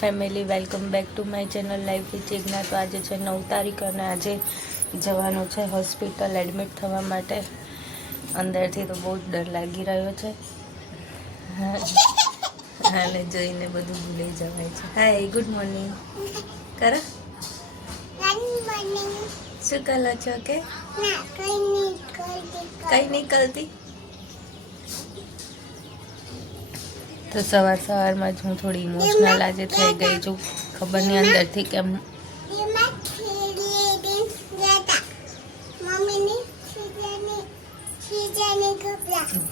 Family, welcome back to my channel life with Chegna. તો આજે છે 9 તારીખ અને આજે જવાનું છે હોસ્પિટલ એડમિટ થવા માટે। અંદરથી તો બહુ જ ડર લાગી રહ્યો છે। હાલે જોઈને બધું ભૂલી જવાય છે। હાય, ગુડ મોર્નિંગ કરો। શું કરો છો કે કઈ નહીં કરતી? તો સવારમાં જ હું થોડી ઇમોશનલ આજે થઈ ગઈ છું। ખબર નહીં અંદરથી કેમ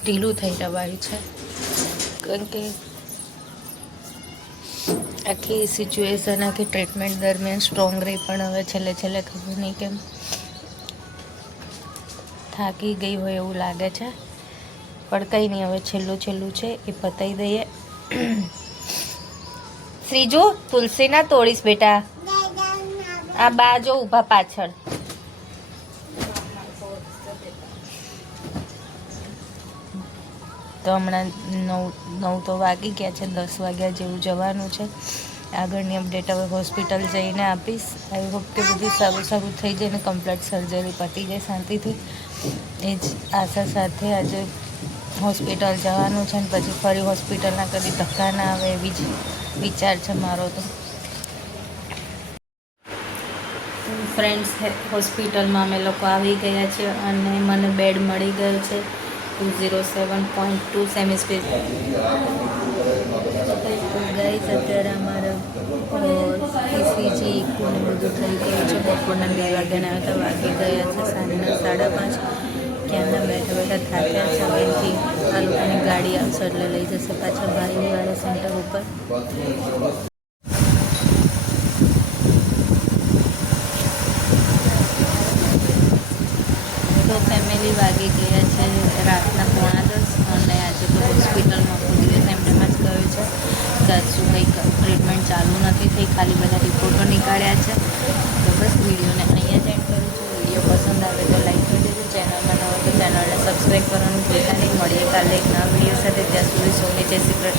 ઢીલું થઈ રહ્યું છે, કારણ કે આખી સિચ્યુએશન આખી ટ્રીટમેન્ટ દરમિયાન સ્ટ્રોંગ રહી, પણ હવે છેલ્લે ખબર નહીં કેમ થાકી ગઈ હોય એવું લાગે છે। પણ કંઈ નહીં, હવે છેલ્લું છે એ પતાવી દઈએ। શ્રીજુ, તુલસી ના તોડીશ બેટા, આ બા જો ઊભા પાછળ। તો હમણાં 9 તો વાગી ગયા છે, 10 વાગ્યા જેવું જવાનું છે। આગળની અપડેટ હવે હોસ્પિટલ જઈને આપીશ। આઈ હોપ કે બધું સારું થઈ જાય ને કમ્પ્લીટ સર્જરી પતી જાય શાંતિથી। એ જ આશા સાથે આજે હોસ્પિટલ જવાનું છે, ને પછી ફરી હોસ્પિટલના કદી ધક્કા ના આવે એવી જ વિચાર છે મારો। તો ફ્રેન્ડ્સ, હોસ્પિટલમાં અમે લોકો આવી ગયા છે અને મને બેડ મળી ગયો છે 207.2 સેમી સ્પેસ। ગાઈસ, અત્યારે અમારા ECG ઇકોને બધું થઈ ગયું છે। બપોરના 2 વાગ્યાના હતા, વાગી ગયા છે સાંજના 5:30। ક્યાંના બેઠા થાક્યા છે। અહીંથી આ લોકોની ગાડી આવશે એટલે લઈ જશે પાછા ભાઈવાળા સેન્ટર ઉપર। તો ફેમિલી વાગી ગયા છે રાતના 9:45 અને આજે તો હોસ્પિટલમાં આખો દિવસ એમનેમાં જ ગયો છે। કશું કંઈક ટ્રીટમેન્ટ ચાલુ નથી થઈ, ખાલી બધા રિપોર્ટો નીકાળ્યા છે। તો બસ વિડીયોને અહીંયા જ એન્ડ કરું છું। વિડીયો પસંદ આવે તો લાઈક કરી દેજો, ચેનલમાં ન હોય તો ચેનલને સબસ્ક્રાઈબ કરવાનું ભૂલતા નહીં। મળીએ કાલે એક નવા વિડીયો સાથે, ત્યાં સુધી સૌને જય શ્રી કૃષ્ણ।